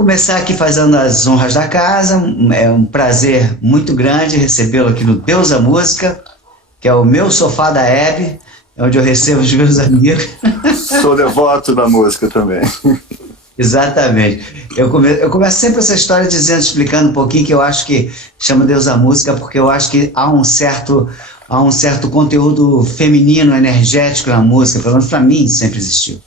Começar aqui fazendo as honras da casa. É um prazer muito grande recebê-lo aqui no Deus da Música, que é o meu sofá da Hebe, onde eu recebo os meus amigos. Sou devoto da música também. Exatamente. Eu começo sempre essa história dizendo, explicando um pouquinho que eu acho que chama Deus da Música, porque eu acho que há um certo conteúdo feminino, energético na música, pelo menos para mim sempre existiu.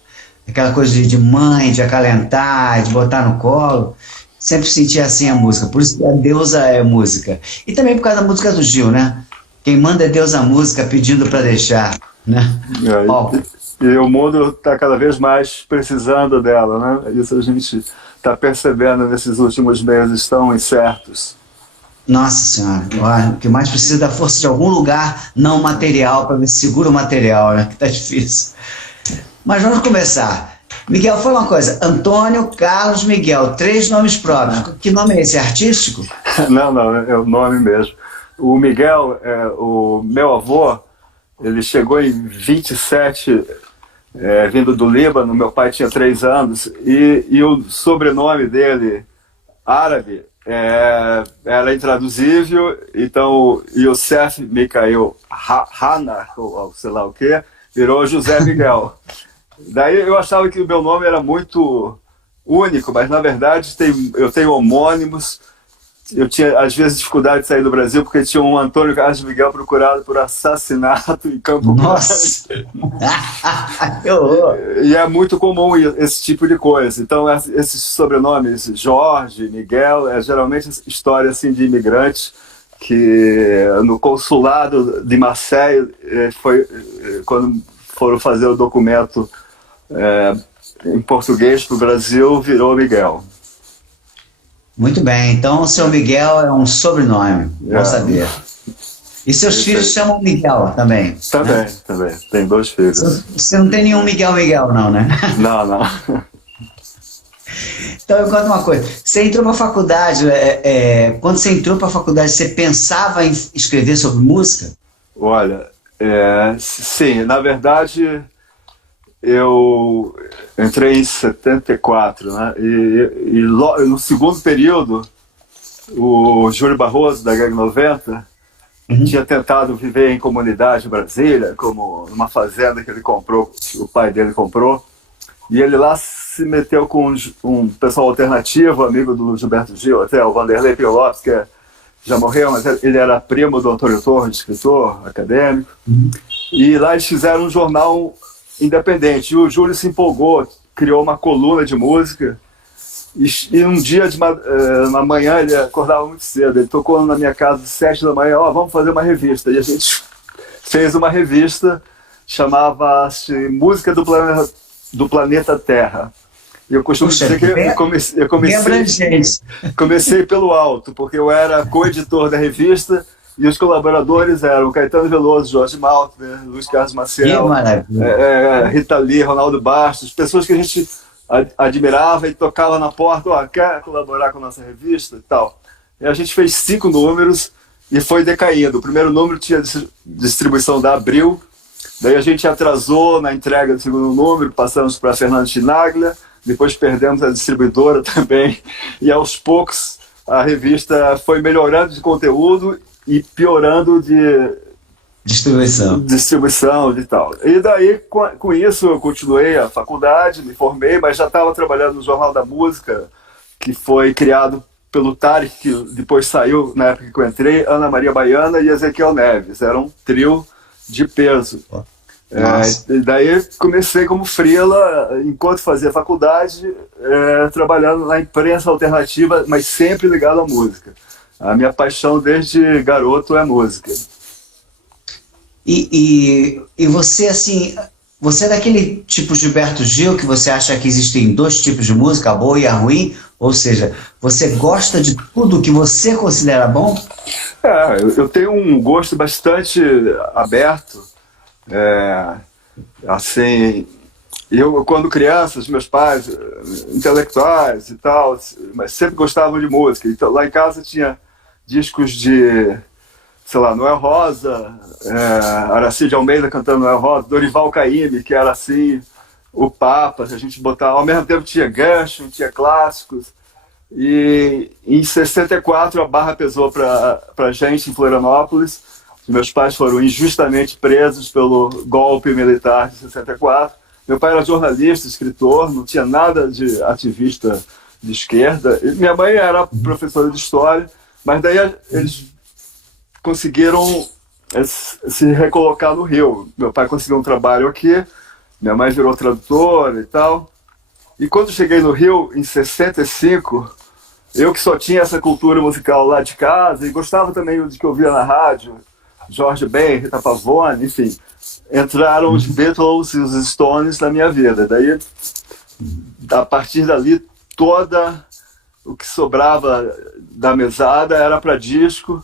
Aquela coisa de mãe, de acalentar, de botar no colo. Sempre senti assim a música, por isso que a deusa é música. E também por causa da música do Gil, né? Quem manda é Deus a música pedindo para deixar, né? Ó, E o mundo está cada vez mais precisando dela, né? Isso a gente está percebendo nesses últimos meses tão incertos. nossa Senhora, ó, o que mais precisa é da força de algum lugar não material para ver se segura o material, né? Que tá difícil. Mas vamos começar. Miguel, fala uma coisa. Antônio Carlos Miguel, 3 nomes próprios. Que nome é esse? É artístico? Não, é o nome mesmo. O Miguel, o meu avô, ele chegou em 27, vindo do Líbano. Meu pai tinha 3 anos, e o sobrenome dele, árabe, era intraduzível. Então, Youssef Mikhail Hana, ou sei lá o que, virou José Miguel. Daí eu achava que o meu nome era muito único, mas na verdade eu tenho homônimos. Eu tinha às vezes dificuldade de sair do Brasil porque tinha um Antônio Carlos Miguel procurado por assassinato em Campo Nossa! Grande. Que horror! E é muito comum esse tipo de coisa. Então esses sobrenomes, Jorge, Miguel, geralmente história assim de imigrante que no consulado de Marseille foi quando foram fazer o documento em português para o Brasil, virou Miguel. Muito bem, então o seu Miguel é um sobrenome, bom saber. E seus filhos chamam Miguel também? Também, né? também. Tem 2 filhos. Você não tem nenhum Miguel não, né? Não. Então eu conto uma coisa. Você entrou para a faculdade, quando você entrou para a faculdade, você pensava em escrever sobre música? Olha, sim, na verdade eu entrei em 74, né? E no segundo período, o Júlio Barroso, da GAG 90, tinha tentado viver em comunidade em Brasília, como numa fazenda que ele comprou, o pai dele comprou, e ele lá se meteu com um pessoal alternativo, amigo do Gilberto Gil, até o Vanderlei Pio Lopes, que já morreu, mas ele era primo do Antônio Torres, escritor, acadêmico, e lá eles fizeram um jornal independente. E o Júlio se empolgou, criou uma coluna de música, e um dia na manhã ele acordava muito cedo, ele tocou na minha casa às 7 da manhã, vamos fazer uma revista. E a gente fez uma revista, chamava-se Música do Planeta Terra. E eu costumo dizer que eu comecei pelo alto, porque eu era co-editor da revista, e os colaboradores eram Caetano Veloso, Jorge Maltner, Luiz Carlos Maciel, Rita Lee, Ronaldo Bastos, pessoas que a gente admirava e tocava na porta, quer colaborar com a nossa revista e tal. E a gente fez 5 números e foi decaindo. O primeiro número tinha distribuição da Abril, daí a gente atrasou na entrega do segundo número, passamos para Fernando Chinaglia, depois perdemos a distribuidora também, e aos poucos a revista foi melhorando de conteúdo e piorando de distribuição e tal. E daí, com isso, eu continuei a faculdade, me formei, mas já estava trabalhando no Jornal da Música, que foi criado pelo Tarek, que depois saiu, na época que eu entrei, Ana Maria Baiana e Ezequiel Neves. Era um trio de peso. E daí comecei como freela, enquanto fazia faculdade, trabalhando na imprensa alternativa, mas sempre ligado à música. A minha paixão desde garoto é música. E você, assim, você é daquele tipo Gilberto Gil que você acha que existem 2 tipos de música, a boa e a ruim? Ou seja, você gosta de tudo que você considera bom? Eu tenho um gosto bastante aberto. Assim, eu quando criança, os meus pais, intelectuais e tal, mas sempre gostavam de música. Então lá em casa tinha discos de, sei lá, Noel Rosa, Aracide Almeida cantando Noel Rosa, Dorival Caymmi, que era assim, o Papa, a gente botava, ao mesmo tempo tinha Gershwin, tinha clássicos, E em 64 a barra pesou para a gente em Florianópolis. Os meus pais foram injustamente presos pelo golpe militar de 64. Meu pai era jornalista, escritor, não tinha nada de ativista de esquerda. E minha mãe era professora de história, mas daí eles conseguiram se recolocar no Rio. Meu pai conseguiu um trabalho aqui, minha mãe virou tradutora e tal. E quando cheguei no Rio, em 65, eu que só tinha essa cultura musical lá de casa e gostava também de que eu via na rádio, Jorge Ben, Rita Pavone, enfim, entraram os Beatles e os Stones na minha vida. Daí, a partir dali, toda o que sobrava da mesada era para disco.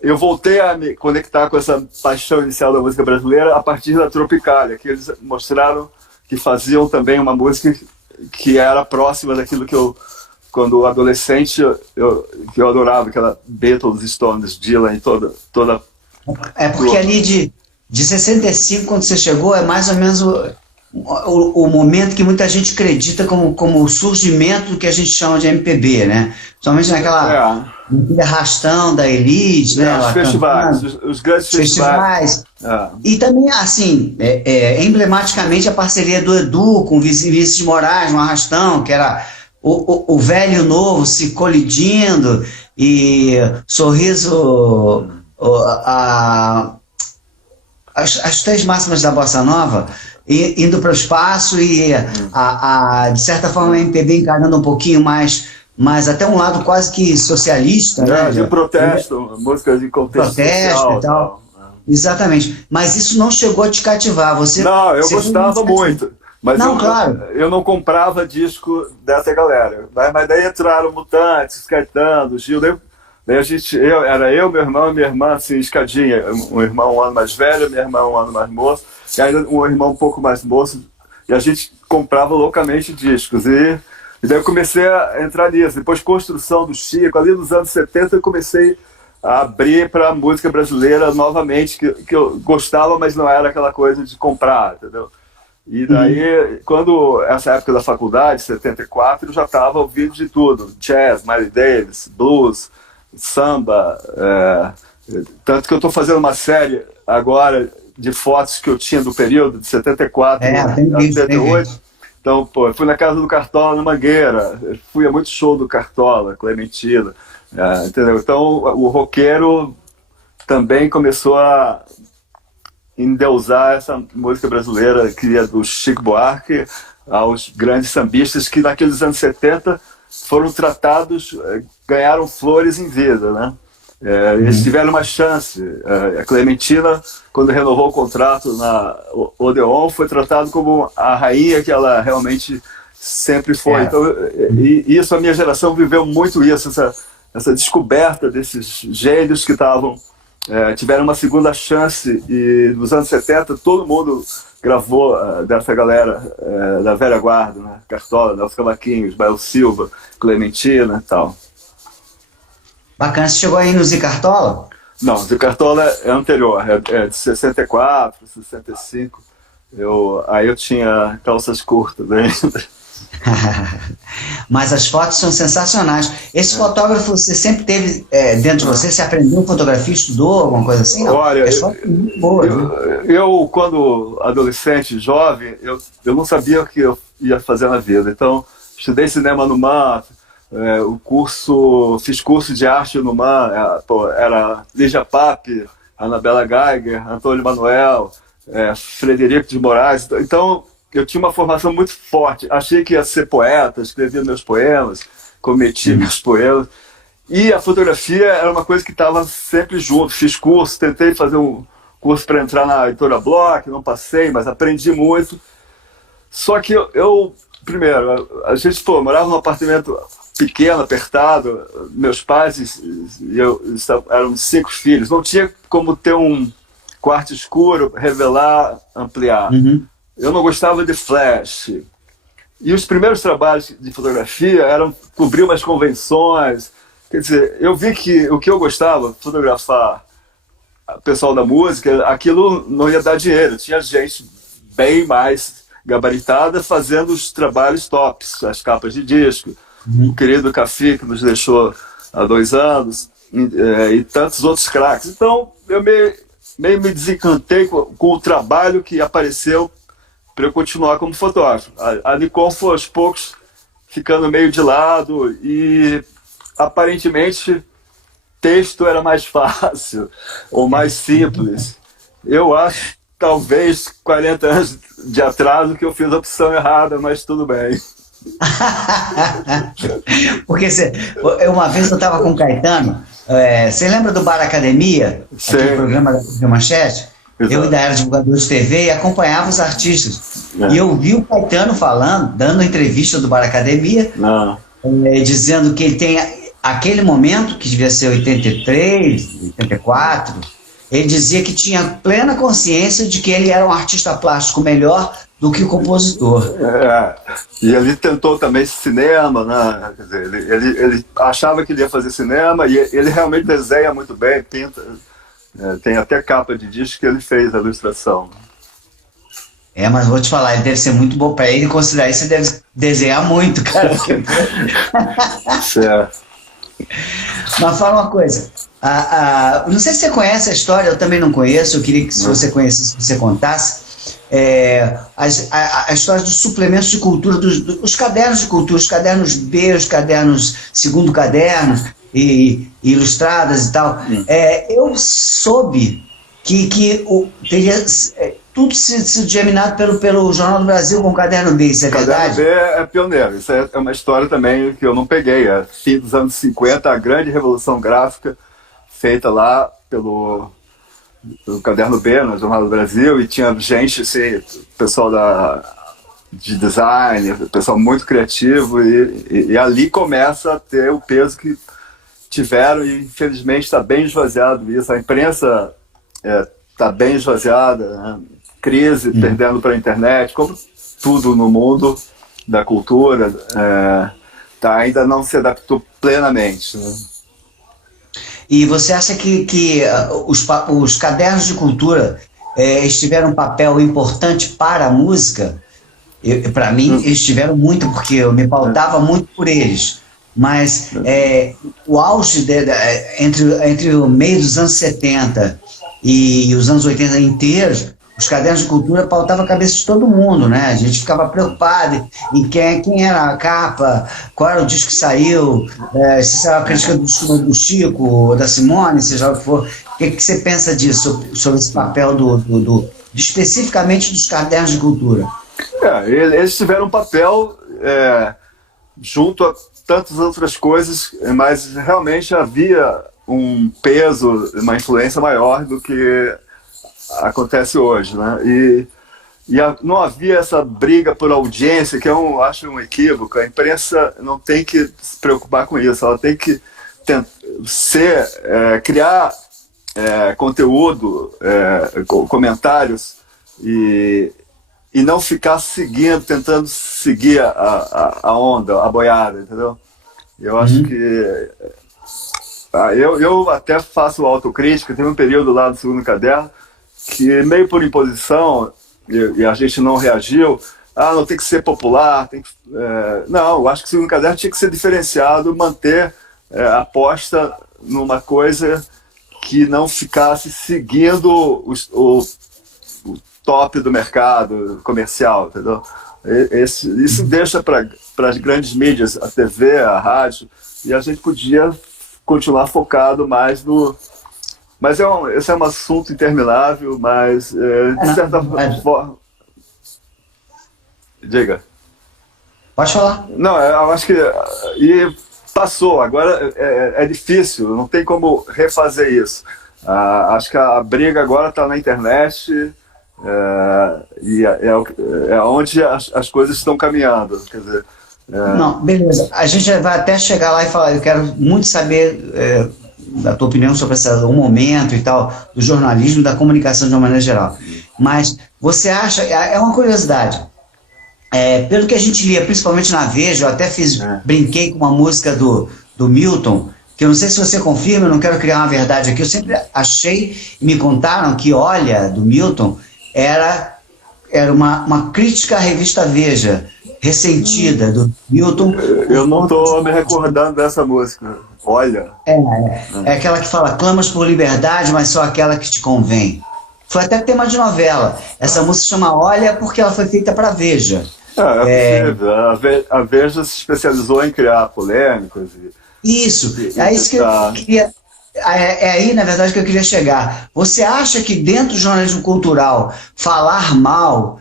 Eu voltei a me conectar com essa paixão inicial da música brasileira a partir da Tropicália, que eles mostraram que faziam também uma música que era próxima daquilo que eu, quando adolescente, que eu adorava, aquela Beatles, Stones, Dylan e toda... É porque ali de 65, quando você chegou, é mais ou menos o momento que muita gente acredita como o surgimento do que a gente chama de MPB, né? Somente naquela arrastão da Elis, né? Os festivais, os grandes festivais. E também, assim, emblematicamente a parceria do Edu com o Vinícius de Moraes, um arrastão, que era o velho e o novo se colidindo, e sorriso... as três máximas da Bossa Nova indo para o espaço e de certa forma a MPB encarnando um pouquinho mais até um lado quase que socialista, né? De protesto, música de contexto social, e tal. Exatamente, mas isso não chegou a te cativar. Não, eu gostava muito, mas claro. eu não comprava disco dessa galera, mas daí entraram Mutantes, Caetano, Gil, daí era eu, meu irmão e minha irmã, assim, escadinha. Um irmão um ano mais velho, minha irmã um ano mais moço, e ainda um irmão um pouco mais moço, e a gente comprava loucamente discos. E daí eu comecei a entrar nisso. Depois, construção do Chico, ali nos anos 70, eu comecei a abrir para a música brasileira novamente, que eu gostava, mas não era aquela coisa de comprar, entendeu? E daí, quando essa época da faculdade, 74, eu já estava ouvindo de tudo: jazz, Miles Davis, blues, samba, tanto que eu estou fazendo uma série agora de fotos que eu tinha do período de 74 a 78. Então, eu fui na casa do Cartola na Mangueira, fui a muito show do Cartola, Clementina, entendeu? Então o roqueiro também começou a endeusar essa música brasileira, que ia do Chico Buarque aos grandes sambistas que naqueles anos 70 foram tratados, ganharam flores em vida, né? Eles tiveram uma chance. A Clementina, quando renovou o contrato na Odeon, foi tratado como a rainha que ela realmente sempre foi. Então, isso, a minha geração viveu muito isso, essa descoberta desses gênios que tiveram uma segunda chance. E nos anos 70 todo mundo gravou dessa galera da velha guarda, né? Cartola, Nelson Cavaquinhos, Baio Silva, Clementina e tal. Bacana. Você chegou aí no Zé Cartola? Não, Zé Cartola é anterior, é de 64, 65. Aí eu tinha calças curtas ainda. Mas as fotos são sensacionais. Esse fotógrafo você sempre teve dentro de você? Você aprendeu fotografia, estudou, alguma coisa assim? Não? Olha, muito boa, eu, quando adolescente, jovem, eu não sabia o que eu ia fazer na vida. Então, estudei cinema no MAN, fiz curso de arte no MAN, era Lígia Pape, Anabela Geiger, Antônio Manuel, Frederico de Moraes. Então, eu tinha uma formação muito forte. Achei que ia ser poeta, escrevia meus poemas, cometia meus poemas. E a fotografia era uma coisa que estava sempre junto. Fiz curso, tentei fazer um curso para entrar na editora Bloch, não passei, mas aprendi muito. Só que primeiro, a gente morava num apartamento pequeno, apertado. Meus pais e eu eram 5 filhos. Não tinha como ter um quarto escuro, revelar, ampliar. Eu não gostava de flash. E os primeiros trabalhos de fotografia eram cobrir umas convenções. Quer dizer, eu vi que o que eu gostava, fotografar o pessoal da música, aquilo não ia dar dinheiro. Tinha gente bem mais gabaritada fazendo os trabalhos tops, as capas de disco. o querido Cafi, que nos deixou há 2 anos, e tantos outros craques. Então, eu meio me desencantei com o trabalho que apareceu para eu continuar como fotógrafo. A Nikon foi aos poucos ficando meio de lado e aparentemente texto era mais fácil ou mais simples. Eu acho, talvez, 40 anos de atraso que eu fiz a opção errada, mas tudo bem. Porque uma vez eu estava com o Caetano, você lembra do Bar Academia? Sim. Aquele programa da Manchete? Exato. Eu ainda era divulgador de TV e acompanhava os artistas. E eu vi o Caetano falando, dando entrevista do Bar Academia, dizendo que ele tem aquele momento, que devia ser 83, 84, ele dizia que tinha plena consciência de que ele era um artista plástico melhor do que o compositor. E ele tentou também cinema, né? Quer dizer, ele achava que ele ia fazer cinema e ele realmente desenha muito bem, pinta. Tem até capa de disco que ele fez a ilustração. Mas vou te falar, ele deve ser muito bom para ele considerar isso, você deve desenhar muito, cara. Certo. Mas fala uma coisa, não sei se você conhece a história, eu também não conheço, eu queria que se você conhecesse, você contasse, a história dos suplementos de cultura, os cadernos de cultura, os cadernos B, os cadernos segundo caderno, e ilustradas e tal. Eu soube que teria tudo sido germinado pelo Jornal do Brasil com o Caderno B, isso é verdade? O Caderno B é pioneiro, isso é uma história também que eu não peguei. Fim dos anos 50, a grande revolução gráfica feita lá pelo Caderno B, no Jornal do Brasil, e tinha gente, assim, pessoal de design, pessoal muito criativo, e ali começa a ter o peso que tiveram, e infelizmente está bem esvaziado isso. A imprensa está bem esvaziada, né? Crise, perdendo para a internet, como tudo no mundo da cultura, ainda não se adaptou plenamente, né? E você acha que os cadernos de cultura tiveram um papel importante para a música? Para mim, eles tiveram muito, porque eu me pautava muito por eles. Mas o auge entre o meio dos anos 70 e os anos 80 inteiros, os cadernos de cultura pautavam a cabeça de todo mundo, né? A gente ficava preocupado em quem era a capa, qual era o disco que saiu, se era a crítica do Chico, da Simone, seja o que for. O que você pensa disso, sobre esse papel especificamente dos cadernos de cultura? Eles tiveram um papel junto a tantas outras coisas, mas realmente havia um peso, uma influência maior do que acontece hoje, né? E não havia essa briga por audiência, que eu acho um equívoco. A imprensa não tem que se preocupar com isso, ela tem que criar conteúdo, comentários e não ficar tentando seguir a onda, a boiada, entendeu? Eu acho que... Eu até faço autocrítica, teve um período lá no segundo caderno que, meio por imposição, e a gente não reagiu, não tem que ser popular, não, eu acho que o segundo caderno tinha que ser diferenciado, manter a aposta numa coisa que não ficasse seguindo o top do mercado comercial, entendeu? Isso deixa para as grandes mídias, a TV, a rádio, e a gente podia continuar focado mais no... Mas esse é um assunto interminável, mas de certa forma... Diga. Pode falar. Não, eu acho que... E passou, agora é difícil, não tem como refazer isso. Acho que a briga agora está na internet... e é onde as coisas estão caminhando, quer dizer... Não, beleza. A gente vai até chegar lá e falar, eu quero muito saber da tua opinião sobre o momento e tal, do jornalismo, da comunicação de uma maneira geral. Mas você acha, é uma curiosidade, pelo que a gente lia, principalmente na Veja, eu até brinquei com uma música do Milton, que eu não sei se você confirma, eu não quero criar uma verdade aqui, eu sempre achei, e me contaram que Olha, do Milton, era uma crítica à revista Veja, Ressentida, do Milton. Eu não estou me recordando dessa música. Olha. É aquela que fala, clamas por liberdade, mas só aquela que te convém. Foi até tema de novela. Essa música chama Olha porque ela foi feita para Veja. É possível. A Veja se especializou em criar polêmicas. Isso, é isso que eu queria. É aí, na verdade, que eu queria chegar. Você acha que dentro do jornalismo cultural, falar mal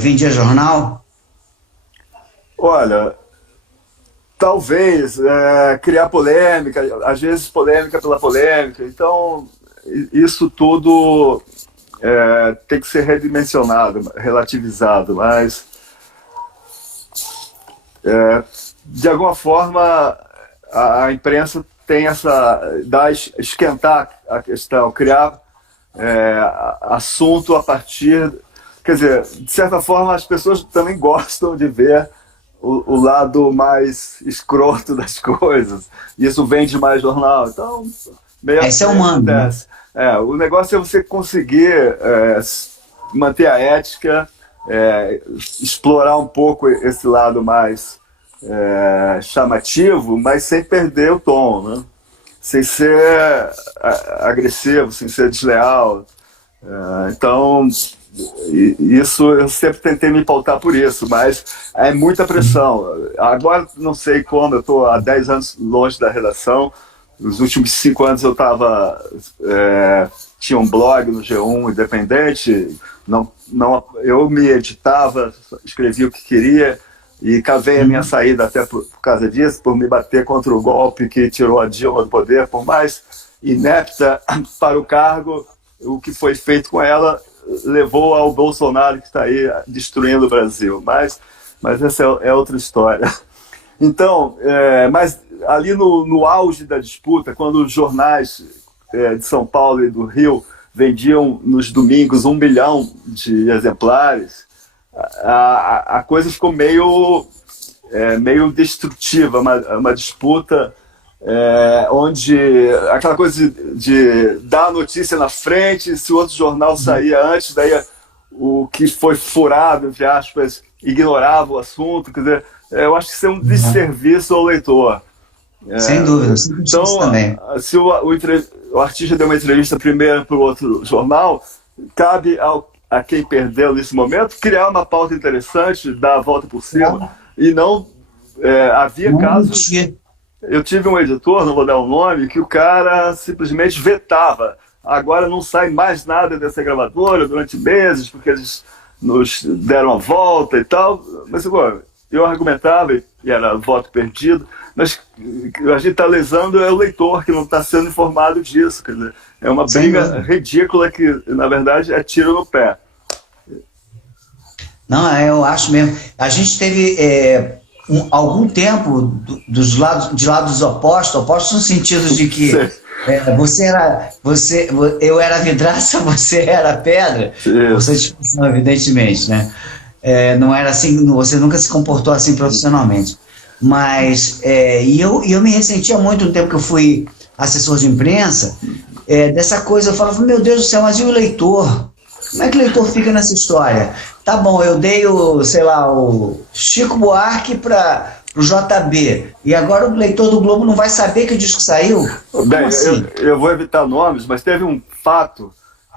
vendia jornal? Olha, talvez criar polêmica, às vezes polêmica pela polêmica. Então, isso tudo tem que ser redimensionado, relativizado, mas de alguma forma a imprensa tem esquentar a questão, criar assunto a partir, quer dizer, de certa forma as pessoas também gostam de ver o lado mais escroto das coisas, e isso vende mais jornal, então meio Esse é humano, né? O negócio é você conseguir manter a ética, explorar um pouco esse lado mais chamativo, mas sem perder o tom, né? Sem ser agressivo, sem ser desleal. Então, isso eu sempre tentei me pautar por isso, mas é muita pressão. Agora não sei como, eu estou há 10 anos longe da redação. Nos últimos 5 anos eu tinha um blog no G1 independente, eu me editava, escrevia o que queria, e cavei a minha saída até por causa disso, por me bater contra o golpe que tirou a Dilma do poder. Por mais inepta para o cargo, o que foi feito com ela levou ao Bolsonaro, que está aí destruindo o Brasil. Mas essa é outra história. Então, mas ali no auge da disputa, quando os jornais de São Paulo e do Rio vendiam nos domingos 1 milhão de exemplares, a coisa ficou meio destrutiva, uma disputa onde aquela coisa de dar a notícia na frente, se o outro jornal saía antes, daí o que foi furado, entre aspas, ignorava o assunto. Quer dizer, eu acho que isso é um desserviço ao leitor. Sem dúvida. Então, também. Se o artista deu uma entrevista primeiro para o outro jornal, cabe a quem perdeu nesse momento criar uma pauta interessante, dar a volta por cima, e não havia casos. Eu tive um editor, não vou dar o nome, que o cara simplesmente vetava. Agora não sai mais nada dessa gravadora durante meses, porque eles nos deram a volta e tal. Mas eu argumentava, e era voto perdido, mas a gente está lesando o leitor, que não está sendo informado disso. Quer dizer, é uma briga ridícula que, na verdade, é tiro no pé. Não, eu acho mesmo. A gente teve algum tempo de lados opostos no sentido de que eu era vidraça, você era pedra. Você discussão, evidentemente, né? Não era assim, você nunca se comportou assim profissionalmente. Mas, eu me ressentia muito no tempo que eu fui assessor de imprensa, dessa coisa. Eu falava, meu Deus do céu, mas e o leitor? Como é que o leitor fica nessa história? Tá bom, eu dei o Chico Buarque para o JB, e agora o leitor do Globo não vai saber que o disco saiu? Bem, assim? eu vou evitar nomes, mas teve um fato,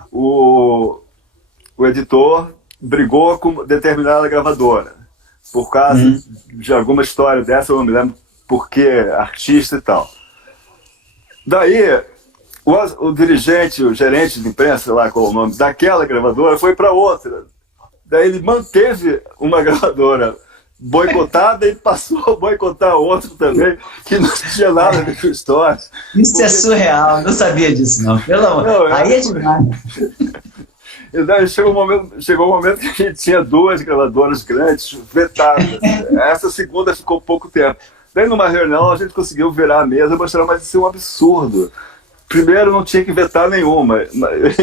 o editor brigou com determinada gravadora, por causa de alguma história dessa, eu não me lembro por que, artista e tal. Daí, o dirigente, o gerente de imprensa, sei lá qual é o nome, daquela gravadora foi para outra. Daí ele manteve uma gravadora boicotada e passou a boicotar outra também, que não tinha nada a ver com a história. Isso é surreal, não sabia disso não. Pelo amor, aí é demais. Daí chegou um momento que a gente tinha 2 gravadoras grandes vetadas. Essa segunda ficou pouco tempo. Daí numa reunião a gente conseguiu virar a mesa e mostrar, mas isso é um absurdo. Primeiro não tinha que vetar nenhuma,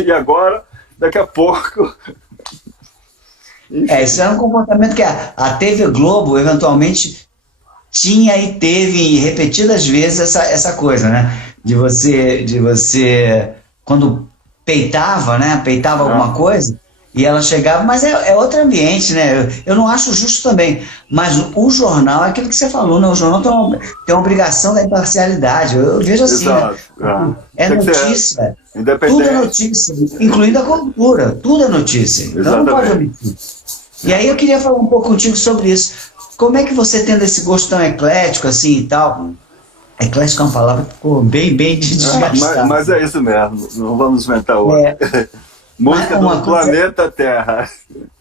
e agora, daqui a pouco... Isso é um comportamento que a TV Globo eventualmente tinha e teve repetidas vezes essa coisa, né? De você quando peitava alguma coisa, E ela chegava, mas é outro ambiente, né? Eu não acho justo também. Mas o jornal é aquilo que você falou, né? O jornal tem uma obrigação da imparcialidade. Eu vejo assim, né? Exato. É Tem que ser notícia. Tudo é independente. notícia, incluindo a cultura. Tudo é notícia. Então não pode omitir. E aí eu queria falar um pouco contigo sobre isso. Como é que você, tendo esse gosto tão eclético assim e tal? Eclético é uma palavra que ficou bem desgastada. Mas é isso mesmo, não vamos inventar outra. Música do planeta Terra.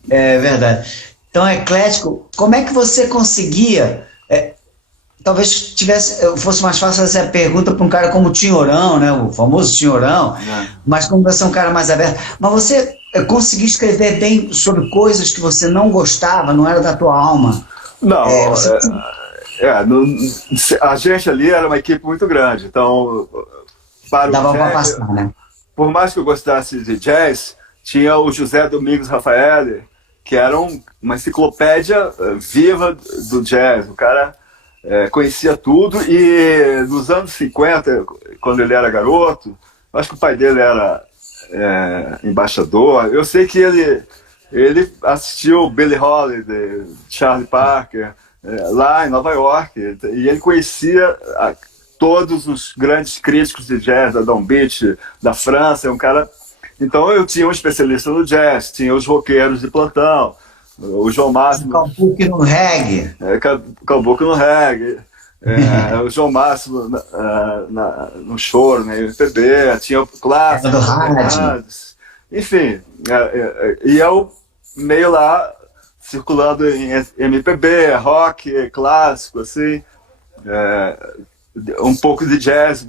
É verdade. Então, eclético, como é que você conseguia... talvez fosse mais fácil fazer a pergunta para um cara como o Tinhorão, né? O famoso Tinhorão, mas como você é um cara mais aberto. Mas você conseguia escrever bem sobre coisas que você não gostava, não era da tua alma? Não, a gente ali era uma equipe muito grande, então para dava o jazz, para passar, né? Por mais que eu gostasse de jazz, tinha o José Domingos Rafael, que era uma enciclopédia viva do jazz. O cara conhecia tudo, e nos anos 50, quando ele era garoto, acho que o pai dele era embaixador, eu sei que ele assistiu Billie Holiday, Charlie Parker, lá em Nova York, e ele conhecia todos os grandes críticos de jazz, da Downbeat, da França. Um cara... Então eu tinha um especialista no jazz, tinha os roqueiros de plantão, o João Máximo... Calbuque no reggae. Calbuque no reggae. O João Máximo no choro, na MPB, tinha o clássico, do rádio. Enfim, e eu meio lá circulando em MPB, rock, clássico, assim, um pouco de jazz,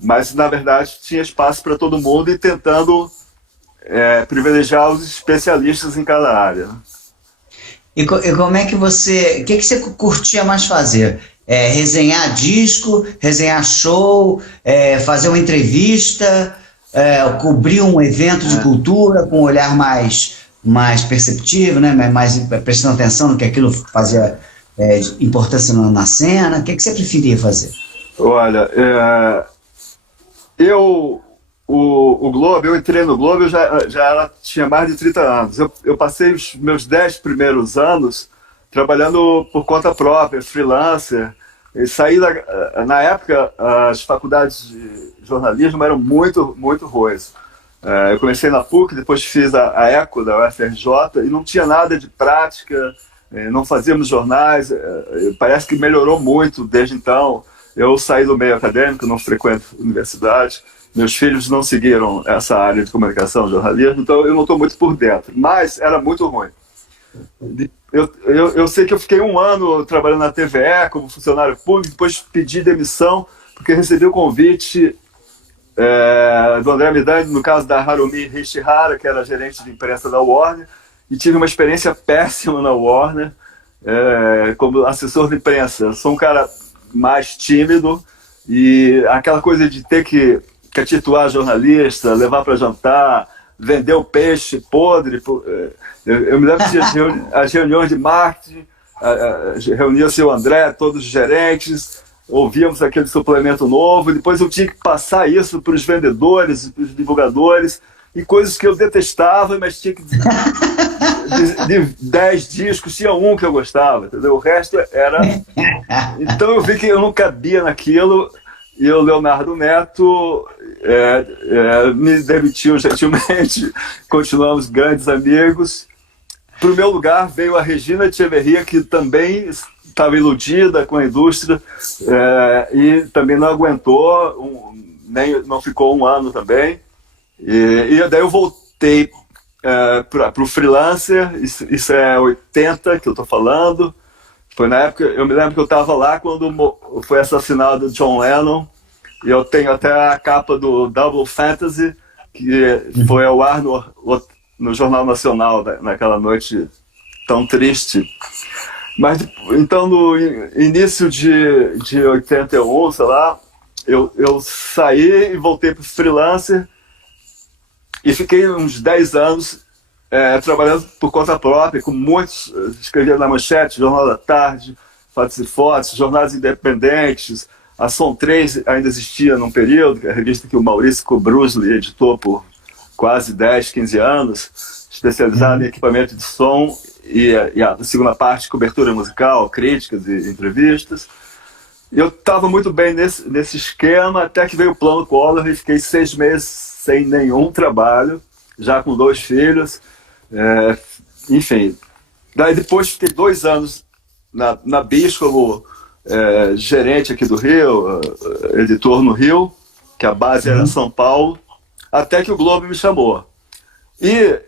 mas na verdade tinha espaço para todo mundo, e tentando privilegiar os especialistas em cada área. E como é que você... O que você curtia mais fazer? Resenhar disco, resenhar show, fazer uma entrevista, cobrir um evento de cultura com um olhar mais perceptivo, né? Mais prestando atenção no que aquilo fazia importância na cena? O que você preferia fazer? Olha, o Globo, eu entrei no Globo, eu já tinha mais de 30 anos. Eu passei os meus 10 primeiros anos trabalhando por conta própria, freelancer. E saí na época, as faculdades de jornalismo eram muito, muito ruins. Eu comecei na PUC, depois fiz a ECO da UFRJ, e não tinha nada de prática, não fazíamos jornais. Parece que melhorou muito desde então. Eu saí do meio acadêmico, não frequento universidade. Meus filhos não seguiram essa área de comunicação, jornalismo, então eu não estou muito por dentro. Mas era muito ruim. Eu sei que eu fiquei 1 ano trabalhando na TVE como funcionário público, depois pedi demissão, porque recebi o convite do André Midani, no caso da Harumi Hishihara, que era gerente de imprensa da Warner, e tive uma experiência péssima na Warner, como assessor de imprensa. Eu sou um cara mais tímido, e aquela coisa de ter que titular jornalista, levar para jantar, vender o peixe podre. Eu me lembro que as reuniões de marketing, reunia-se o André, todos os gerentes, ouvíamos aquele suplemento novo, e depois eu tinha que passar isso para os vendedores, para os divulgadores, e coisas que eu detestava, mas tinha que... De 10 discos, tinha um que eu gostava, entendeu? O resto era... Então eu vi que eu não cabia naquilo, e o Leonardo Neto me demitiu gentilmente, continuamos grandes amigos. Para o meu lugar veio a Regina Echeverria, que também estava iludida com a indústria, e também não aguentou, não ficou 1 ano também. E daí eu voltei para o freelancer, isso é 80 que eu estou falando. Foi na época, eu me lembro que eu estava lá quando foi assassinado John Lennon, e eu tenho até a capa do Double Fantasy, que foi ao ar no Jornal Nacional naquela noite tão triste. Mas então no início de 81, sei lá, eu saí e voltei para o freelancer, e fiquei uns 10 anos trabalhando por conta própria, com muitos, escrevia na Manchete, Jornal da Tarde, Fatos e Fotos, jornais independentes. A Som 3 ainda existia num período, que é a revista que o Maurício Cobrusli editou por quase 10, 15 anos, especializado em equipamento de som e a segunda parte, cobertura musical, críticas e entrevistas. Eu estava muito bem nesse esquema, até que veio o plano Collor e fiquei 6 meses sem nenhum trabalho, já com 2 filhos, enfim. Daí depois fiquei 2 anos na BIS como gerente aqui do Rio, editor no Rio, que a base era São Paulo, até que o Globo me chamou. E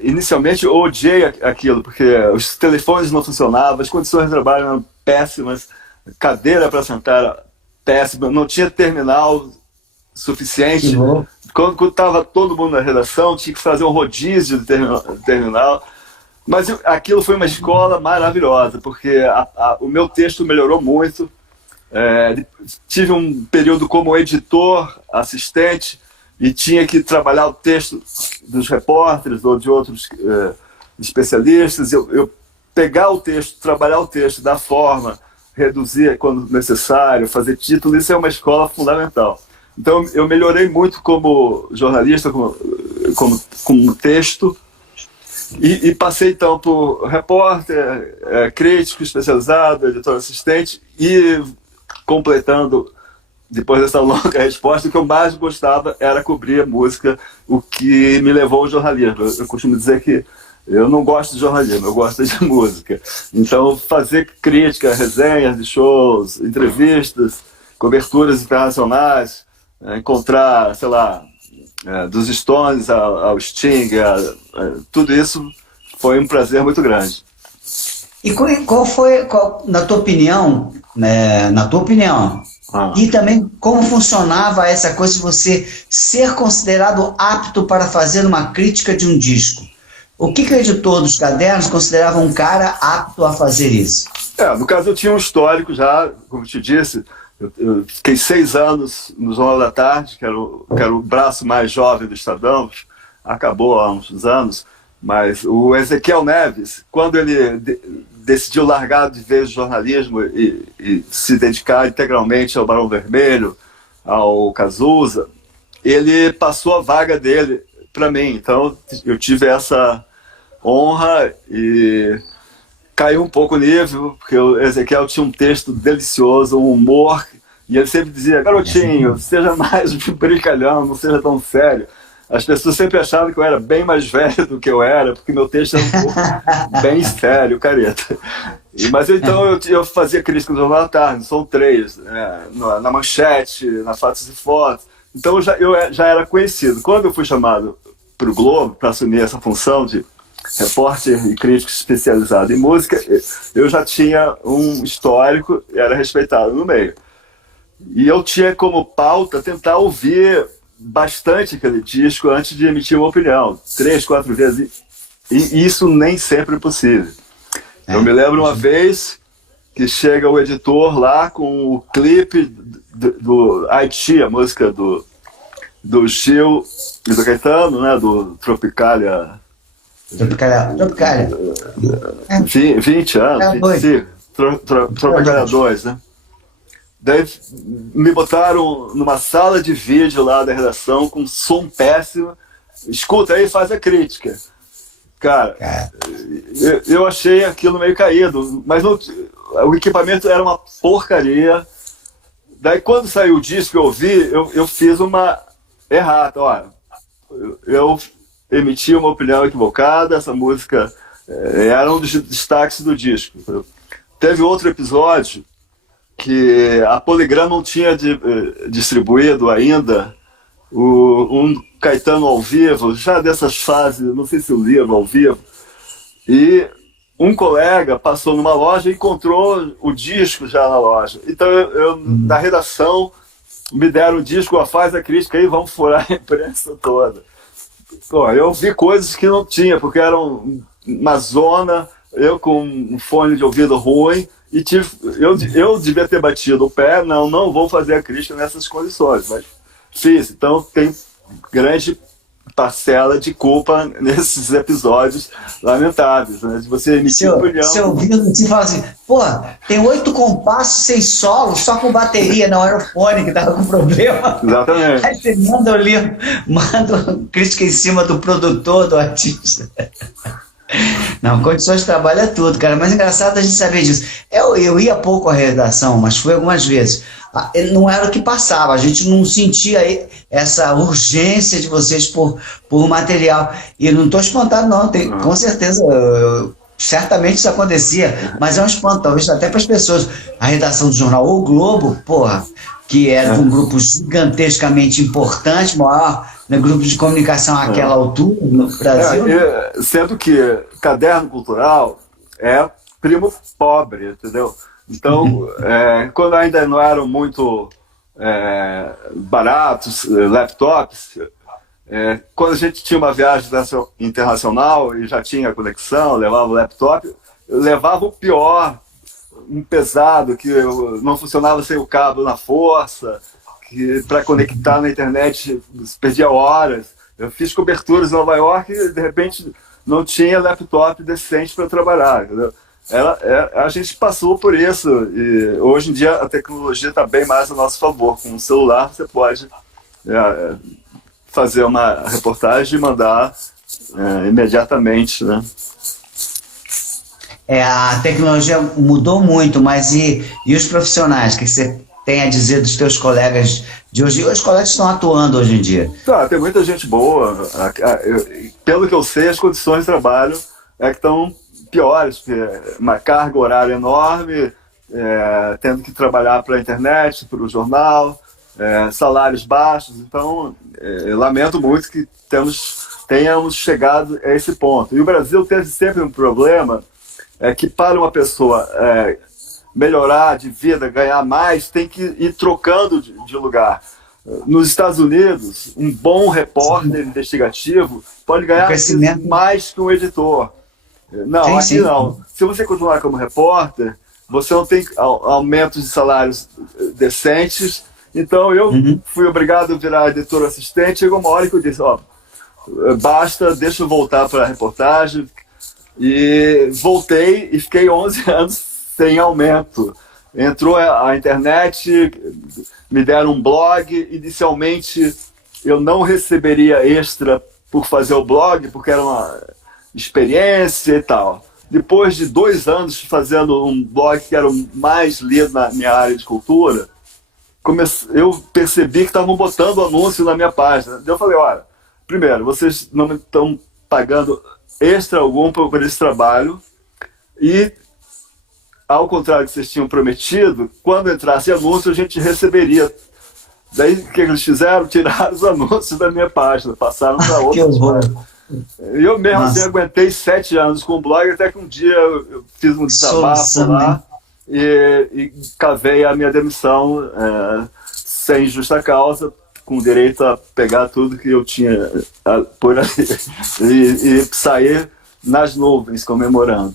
inicialmente eu odiei aquilo, porque os telefones não funcionavam, as condições de trabalho eram péssimas, cadeira para sentar péssima, não tinha terminal suficiente. Quando estava todo mundo na redação, tinha que fazer um rodízio de terminal. Mas aquilo foi uma escola maravilhosa, porque o meu texto melhorou muito. Tive um período como editor, assistente, e tinha que trabalhar o texto dos repórteres ou de outros especialistas. Eu pegar o texto, trabalhar o texto da forma, reduzir quando necessário, fazer título, isso é uma escola fundamental. Então eu melhorei muito como jornalista, como texto, e passei então por repórter, crítico especializado, editor assistente, e completando, depois dessa longa resposta, o que eu mais gostava era cobrir a música, o que me levou ao jornalismo. Eu costumo dizer que eu não gosto de jornalismo, eu gosto de música. Então, fazer crítica, resenhas de shows, entrevistas, coberturas internacionais, encontrar, sei lá, dos Stones ao Sting, tudo isso foi um prazer muito grande. E qual foi, na tua opinião, e também como funcionava essa coisa de você ser considerado apto para fazer uma crítica de um disco? O que o editor dos cadernos considerava um cara apto a fazer isso? No caso eu tinha um histórico já, como te disse, eu fiquei 6 anos no Jornal da Tarde, que era o braço mais jovem do Estadão, acabou há uns anos, mas o Ezequiel Neves, quando ele decidiu largar de vez o jornalismo e se dedicar integralmente ao Barão Vermelho, ao Cazuza, ele passou a vaga dele para mim. Então eu tive essa honra e caiu um pouco o nível, porque o Ezequiel tinha um texto delicioso, um humor, e ele sempre dizia: garotinho, seja mais brincalhão, não seja tão sério. As pessoas sempre achavam que eu era bem mais velho do que eu era, porque meu texto era um pouco bem sério, careta. Mas então eu fazia crítica no Jornal da Tarde, são 3, na Manchete, na Fatos e Fotos. Então eu já era conhecido. Quando eu fui chamado para o Globo, para assumir essa função de repórter e crítico especializado em música, eu já tinha um histórico e era respeitado no meio. E eu tinha como pauta tentar ouvir bastante aquele disco antes de emitir uma opinião, 3, 4 vezes, e isso nem sempre é possível. Eu me lembro uma vez que chega o editor lá com o clipe do Haiti, a música do Gil e do Caetano, né, do Tropicália. 20 anos, 25, Tropicália 2, né? Daí me botaram numa sala de vídeo lá da redação com som péssimo. Escuta aí, faz a crítica. Cara, eu achei aquilo meio caído, mas o equipamento era uma porcaria. Daí quando saiu o disco que eu ouvi, eu fiz uma errata. Olha, eu emiti uma opinião equivocada, essa música era um dos destaques do disco. Teve outro episódio que a Polygram não tinha distribuído ainda um Caetano ao vivo, já dessas fases, não sei se o livro ao vivo, e um colega passou numa loja e encontrou o disco já na loja. Então eu na redação me deram o disco, faz a crítica aí, vamos furar a imprensa toda. Pô, eu vi coisas que não tinha, porque era uma zona, eu com um fone de ouvido ruim, e eu devia ter batido o pé, não vou fazer a crítica nessas condições, mas fiz. Então tem grande parcela de culpa nesses episódios lamentáveis, né? De você emitir opinião. Você ouvindo assim, fala assim, pô, tem 8 compassos sem solo, só com bateria, não era o fone que tava com problema. Exatamente. Aí você manda o livro, manda crítica em cima do produtor, do artista. Não, condições de trabalho é tudo, cara. Mas é engraçado a gente saber disso. Eu ia pouco à redação, mas fui algumas vezes. Não era o que passava, a gente não sentia essa urgência de vocês por material. E não estou espantado, não. Com certeza, certamente isso acontecia, mas é um espanto, talvez até para as pessoas. A redação do jornal O Globo, porra, que era um grupo gigantescamente importante, maior, né, grupo de comunicação àquela altura no Brasil. Sendo que caderno cultural é primo pobre, entendeu? Então, quando ainda não eram muito baratos laptops, quando a gente tinha uma viagem internacional e já tinha conexão, levava o laptop, levava o pior, um pesado que não funcionava sem o cabo na força, que para conectar na internet perdia horas. Eu fiz coberturas em Nova York e de repente não tinha laptop decente para trabalhar, entendeu? A gente passou por isso e hoje em dia a tecnologia está bem mais a nosso favor. Com o celular você pode fazer uma reportagem e mandar imediatamente, né? A tecnologia mudou muito, mas e os profissionais? O que você tem a dizer dos teus colegas de hoje? Os colegas estão atuando hoje em dia? Tem muita gente boa. Pelo que eu sei, as condições de trabalho que estão piores, porque uma carga horária enorme, tendo que trabalhar para a internet, para o jornal, salários baixos. Então, eu lamento muito que tenhamos chegado a esse ponto. E o Brasil teve sempre um problema, que para uma pessoa melhorar de vida, ganhar mais, tem que ir trocando de lugar. Nos Estados Unidos, um bom repórter investigativo pode ganhar mais que um editor. Não, aqui não. Se você continuar como repórter, você não tem aumentos de salários decentes. Então eu fui obrigado a virar editor assistente. Chegou uma hora que eu disse, basta, deixa eu voltar para a reportagem. E voltei e fiquei 11 anos sem aumento. Entrou a internet, me deram um blog. Inicialmente eu não receberia extra por fazer o blog, porque era uma experiência e tal. Depois de 2 anos fazendo um blog que era o mais lido na minha área de cultura, eu percebi que estavam botando anúncio na minha página. Eu falei, olha, primeiro, vocês não me estão pagando extra algum por esse trabalho e, ao contrário do que vocês tinham prometido, quando entrasse anúncio a gente receberia. Daí o que eles fizeram? Tiraram os anúncios da minha página, passaram para outras páginas. Eu mesmo assim, aguentei 7 anos com o blog, até que um dia eu fiz um desabafo lá e cavei a minha demissão sem justa causa, com direito a pegar tudo que eu tinha por ali e sair nas nuvens comemorando.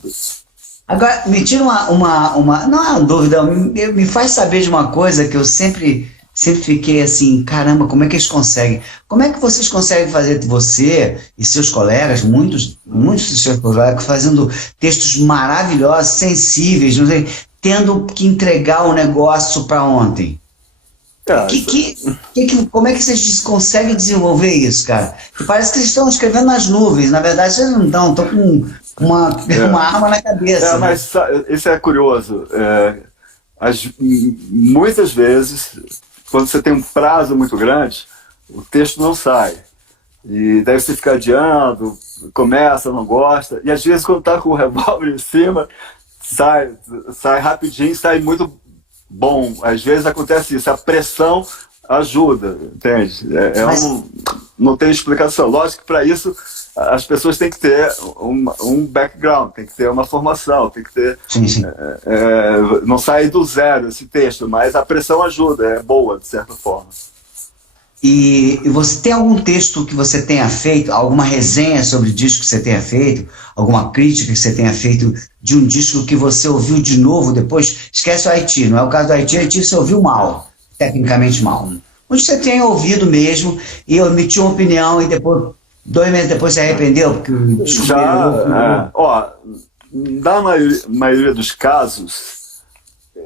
Agora, me tira uma não é uma dúvida, me faz saber de uma coisa que eu sempre fiquei assim, caramba, como é que eles conseguem? Como é que vocês conseguem fazer, você e seus colegas, muitos dos seus colegas, fazendo textos maravilhosos, sensíveis, não sei, tendo que entregar o negócio para ontem? Como é que vocês conseguem desenvolver isso, cara? Que parece que vocês estão escrevendo nas nuvens, na verdade vocês não estão com uma arma na cabeça. Né? Mas isso é curioso. Muitas vezes, quando você tem um prazo muito grande, o texto não sai. E daí você fica adiando, começa, não gosta. E às vezes, quando está com o revólver em cima, sai rapidinho, sai muito bom. Às vezes acontece isso. A pressão ajuda, entende? Não tem explicação. Lógico que para isso as pessoas têm que ter um background, tem que ter uma formação, tem que ter... Sim. Não sai do zero esse texto, mas a pressão ajuda, é boa, de certa forma. E você tem algum texto que você tenha feito, alguma resenha sobre o disco que você tenha feito, alguma crítica que você tenha feito de um disco que você ouviu de novo depois? Esquece o Haiti, não é o caso do Haiti você ouviu mal, tecnicamente mal. Onde você tenha ouvido mesmo e emitiu uma opinião e depois 2 meses depois se arrependeu porque Já, ó, na maioria dos casos,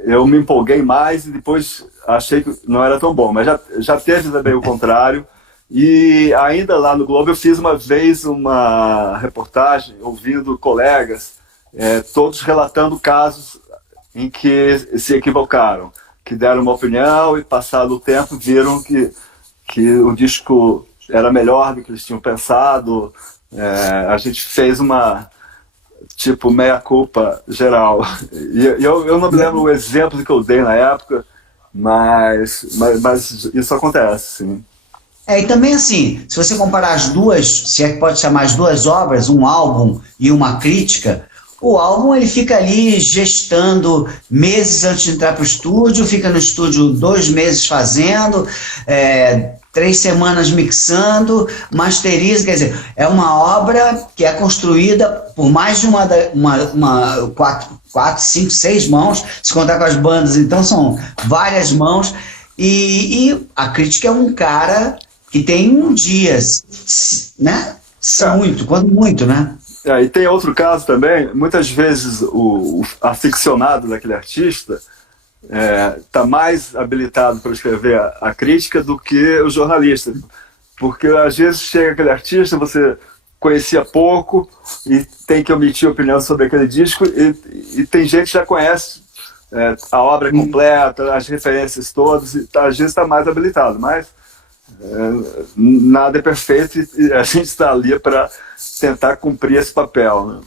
eu me empolguei mais e depois achei que não era tão bom, mas já teve também o contrário. E ainda lá no Globo eu fiz uma vez uma reportagem ouvindo colegas, todos relatando casos em que se equivocaram, que deram uma opinião e passado o tempo viram que o disco era melhor do que eles tinham pensado. A gente fez uma tipo meia-culpa geral. E eu não me lembro o exemplo que eu dei na época, mas isso acontece, sim. E também assim, se você comparar as duas, se é que pode chamar as duas obras, um álbum e uma crítica, o álbum ele fica ali gestando meses antes de entrar para o estúdio, fica no estúdio 2 meses fazendo, 3 semanas mixando, masteriza, quer dizer, é uma obra que é construída por mais de uma 4, 5, 6 mãos, se contar com as bandas, então são várias mãos, e a crítica é um cara que tem um dia, né? Muito, quando muito, né? E tem outro caso também, muitas vezes o aficionado daquele artista está mais habilitado para escrever a crítica do que o jornalista, porque às vezes chega aquele artista, você conhecia pouco e tem que omitir opinião sobre aquele disco e tem gente que já conhece a obra completa, as referências todas, e às vezes está mais habilitado, mas nada é perfeito e a gente está ali para tentar cumprir esse papel, né?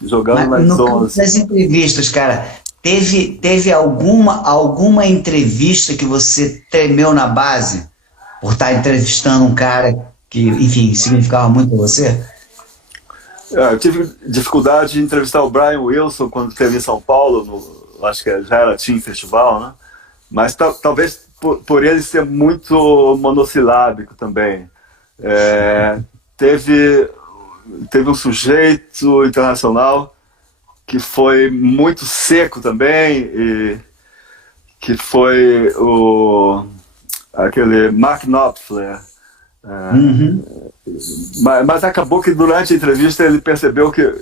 Jogando nas no ondas. Das entrevistas, cara, teve alguma entrevista que você tremeu na base por estar entrevistando um cara que, enfim, significava muito para você? Eu tive dificuldade de entrevistar o Brian Wilson quando esteve em São Paulo, acho que já era Team Festival, né? Mas talvez por ele ser muito monossilábico também. Teve um sujeito internacional que foi muito seco também, e que foi aquele Mark Knopfler. Mas acabou que durante a entrevista ele percebeu que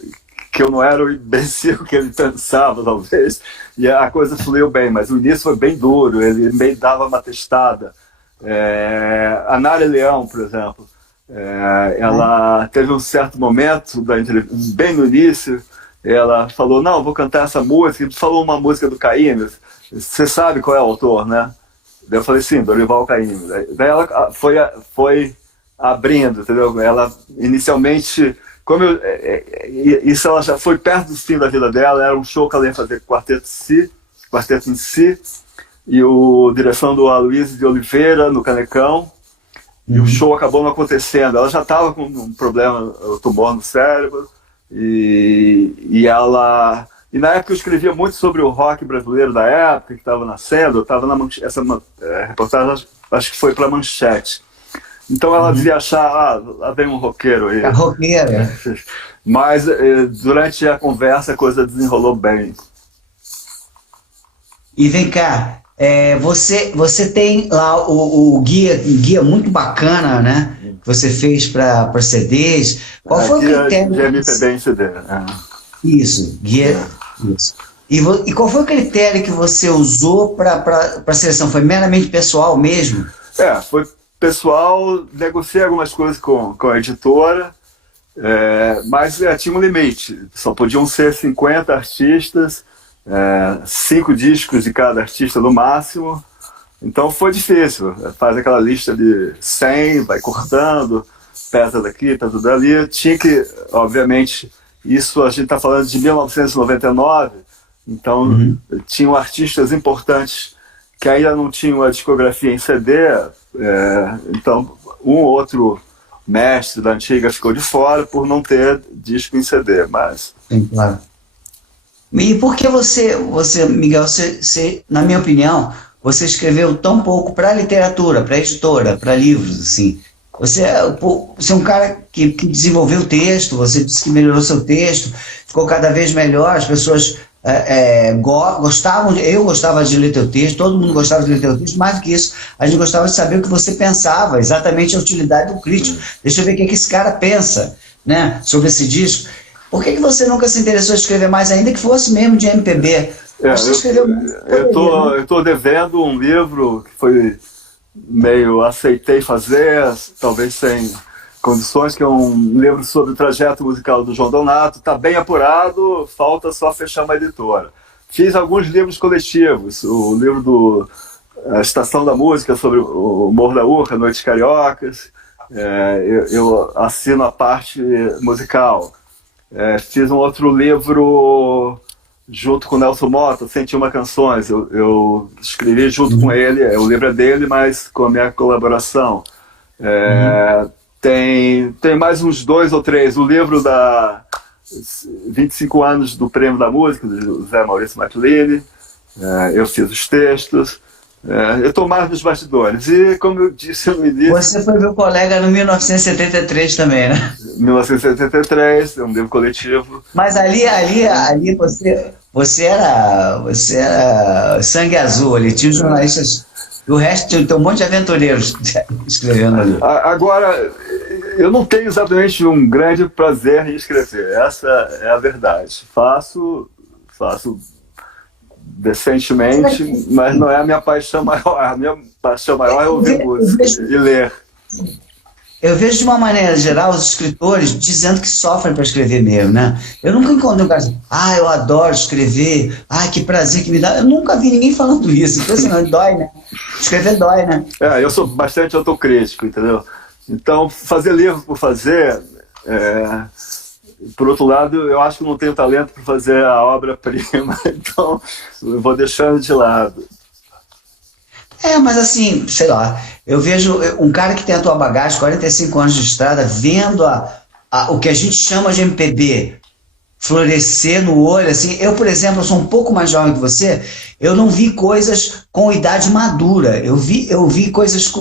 eu não era o imbecil que ele pensava, talvez, e a coisa fluiu bem, mas o início foi bem duro, ele meio dava uma testada. A Nária Leão, por exemplo, ela teve um certo momento da entrevista, bem no início, ela falou, não, vou cantar essa música, e falou uma música do Caymmi, você sabe qual é o autor, né? Daí eu falei, sim, Dorival Caymmi. Daí ela foi abrindo, entendeu? Ela inicialmente... isso ela já foi perto do fim da vida dela, era um show que ela ia fazer quarteto em si, e direção do Aloysio de Oliveira no Canecão, e o show acabou não acontecendo. Ela já estava com um problema, um tumor no cérebro, e na época eu escrevia muito sobre o rock brasileiro da época, que estava nascendo, eu estava essa reportagem, acho que foi para Manchete. Então ela devia achar, lá vem um roqueiro aí. Roqueiro. Mas durante a conversa a coisa desenrolou bem. E vem cá, você tem lá o guia muito bacana, né? Que você fez para CDs. Qual foi o critério? De MPB em CD. Isso, guia. Isso. E qual foi o critério que você usou para a seleção? Foi meramente pessoal mesmo? Foi pessoal, negociei algumas coisas com a editora, mas tinha um limite, só podiam ser 50 artistas, 5 discos de cada artista no máximo, então foi difícil, faz aquela lista de 100, vai cortando, pesa daqui, pesa dali, tinha que, obviamente, isso a gente está falando de 1999, então tinham artistas importantes que ainda não tinham a discografia em CD, então um ou outro mestre da antiga ficou de fora por não ter disco em CD, mas... Sim, claro. E por que você Miguel, na minha opinião, você escreveu tão pouco para literatura, para editora, para livros, assim? Você é um cara que desenvolveu o texto, você disse que melhorou seu texto, ficou cada vez melhor, as pessoas gostavam, eu gostava de ler teu texto, todo mundo gostava de ler teu texto, mais do que isso, a gente gostava de saber o que você pensava, exatamente a utilidade do crítico. Deixa eu ver o que esse cara pensa, né, sobre esse disco. Por que você nunca se interessou em escrever mais, ainda que fosse mesmo de MPB? Eu tô devendo um livro que foi meio aceitei fazer, talvez sem condições, que é um livro sobre o trajeto musical do João Donato. Está bem apurado, falta só fechar uma editora. Fiz alguns livros coletivos, o livro do a Estação da Música, sobre o Morro da Urca, Noites Cariocas. Eu assino a parte musical. Fiz um outro livro junto com o Nelson Mota, 101 Canções. Eu escrevi junto com ele, o livro é dele, mas com a minha colaboração. Tem mais uns 2 ou 3. O livro da 25 anos do Prêmio da Música, do José Maurício Maclini. Eu fiz os textos. Eu estou mais nos bastidores. E, como eu disse no início... Você foi meu colega no 1973 também, né? 1973, é um livro coletivo. Mas ali você era sangue azul, ali tinha os jornalistas, o resto tem um monte de aventureiros escrevendo ali. Agora, eu não tenho exatamente um grande prazer em escrever, essa é a verdade. Faço decentemente, mas não é a minha paixão maior. A minha paixão maior é ouvir música e ler. Eu vejo de uma maneira geral os escritores dizendo que sofrem para escrever mesmo, né? Eu nunca encontrei um cara assim, eu adoro escrever, que prazer que me dá. Eu nunca vi ninguém falando isso. Impressionante, dói, né? Escrever dói, né? Eu sou bastante autocrítico, entendeu? Então, fazer livro por fazer... Por outro lado, eu acho que não tenho talento para fazer a obra-prima, então eu vou deixando de lado. Mas assim, sei lá, eu vejo um cara que tem a tua bagagem, 45 anos de estrada, vendo o que a gente chama de MPB florescer no olho, assim. Eu, por exemplo, eu sou um pouco mais jovem que você, eu não vi coisas com idade madura, eu vi coisas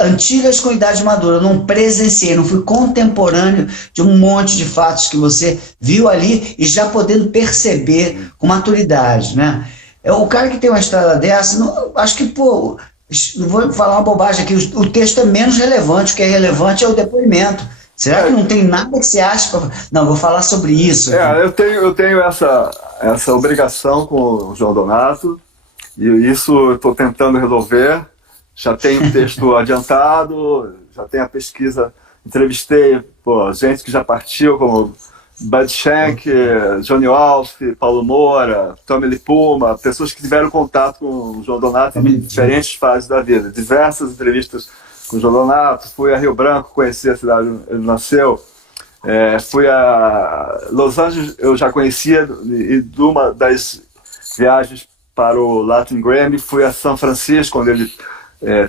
antigas com idade madura, eu não presenciei, não fui contemporâneo de um monte de fatos que você viu ali e já podendo perceber com maturidade, né? O cara que tem uma estrada dessa, acho que, não vou falar uma bobagem aqui, o texto é menos relevante, o que é relevante é o depoimento. Será que não tem nada que você acha para... Não, vou falar sobre isso. Eu tenho essa obrigação com o João Donato, e isso eu estou tentando resolver. Já tenho o texto adiantado, já tenho a pesquisa, entrevistei gente que já partiu, como Bud Shank, Johnny Wolf, Paulo Moura, Tommy Lipuma, pessoas que tiveram contato com o João Donato em diferentes fases da vida. Diversas entrevistas com o João Donato. Fui a Rio Branco, conheci a cidade onde ele nasceu. Fui a Los Angeles, eu já conhecia, e de uma das viagens para o Latin Grammy, fui a São Francisco, onde ele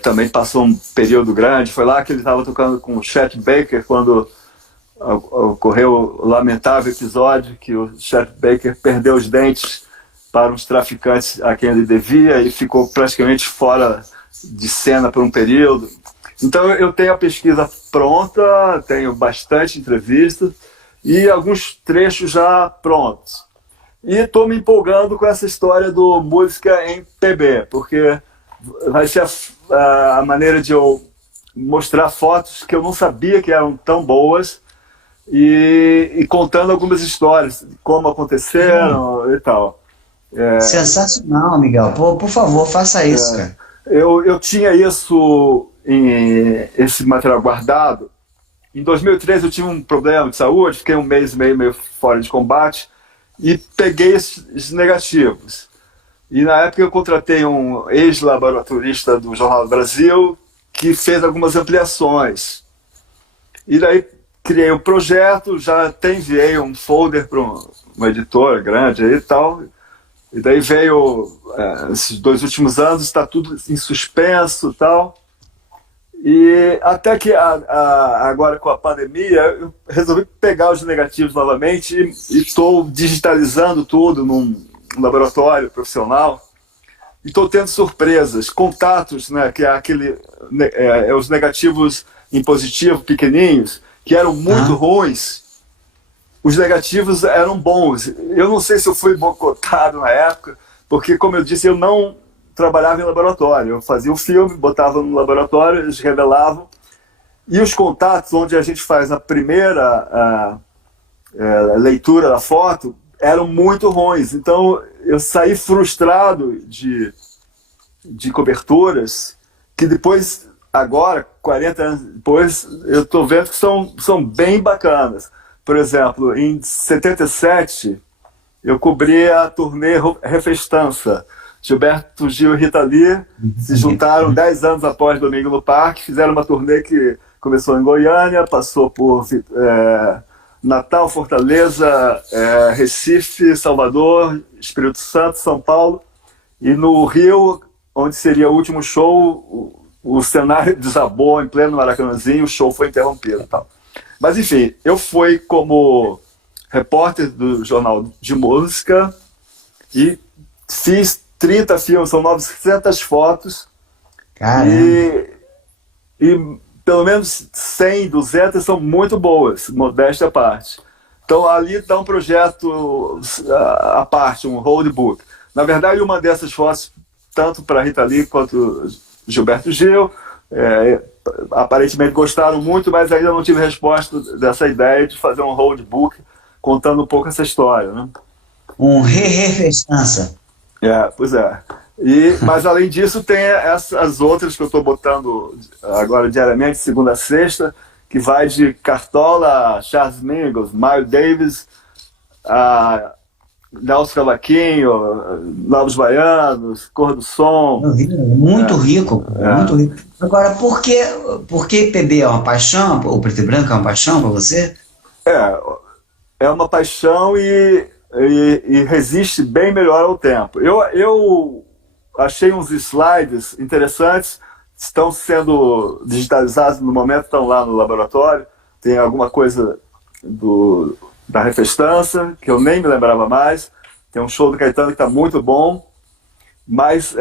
também passou um período grande. Foi lá que ele estava tocando com o Chet Baker, quando ocorreu o lamentável episódio que o Chet Baker perdeu os dentes para uns traficantes a quem ele devia e ficou praticamente fora de cena por um período. Então eu tenho a pesquisa pronta, tenho bastante entrevistas e alguns trechos já prontos. E estou me empolgando com essa história do música em PB, porque vai ser a maneira de eu mostrar fotos que eu não sabia que eram tão boas e contando algumas histórias, como aconteceram e tal. Sensacional, Miguel. Por favor, faça isso, cara. Eu tinha esse material guardado. Em 2013 eu tive um problema de saúde, fiquei um mês e meio fora de combate e peguei esses negativos. E na época eu contratei um ex-laboratorista do Jornal do Brasil que fez algumas ampliações. E daí criei um projeto, já até enviei um folder para uma editora grande aí e tal. E daí veio, esses 2 últimos anos, está tudo em suspenso e tal. E até que agora com a pandemia, eu resolvi pegar os negativos novamente e estou digitalizando tudo num laboratório profissional. E estou tendo surpresas, contatos, né, que é os negativos em positivo, pequenininhos, que eram muito ruins. os negativos eram bons. Eu não sei se eu fui boicotado na época, porque, como eu disse, eu não trabalhava em laboratório. Eu fazia o filme, botava no laboratório, eles revelavam. E os contatos, onde a gente faz a primeira leitura da foto, eram muito ruins. Então, eu saí frustrado de coberturas que depois, agora, 40 anos depois, eu estou vendo que são bem bacanas. Por exemplo, em 77, eu cobri a turnê Refestança. Gilberto Gil e Rita Lee se juntaram 10 anos após Domingo no Parque, fizeram uma turnê que começou em Goiânia, passou por Natal, Fortaleza, Recife, Salvador, Espírito Santo, São Paulo. E no Rio, onde seria o último show, o cenário desabou em pleno Maracanãzinho, o show foi interrompido e tal. Mas enfim, eu fui como repórter do Jornal de Música e fiz 30 filmes, são 900 fotos. E pelo menos 100, 200 são muito boas, modéstia à parte. Então ali está um projeto à parte, um roadbook. Na verdade, eu mandei essas fotos tanto para Rita Lee quanto Gilberto Gil. Aparentemente gostaram muito, mas ainda não tive resposta dessa ideia de fazer um roadbook contando um pouco essa história, né? Um refestança. Pois é. Mas além disso tem as outras que eu estou botando agora diariamente, segunda a sexta, que vai de Cartola, Charles Mingus, Miles Davis, a Nelson Cavaquinho, Novos Baianos, Cor do Som. Muito rico, muito rico. Agora, por que PB é uma paixão? O preto e branco é uma paixão para você? É uma paixão e resiste bem melhor ao tempo. Eu achei uns slides interessantes, estão sendo digitalizados no momento, estão lá no laboratório. Tem alguma coisa da Refestança, que eu nem me lembrava mais. Tem um show do Caetano que está muito bom, mas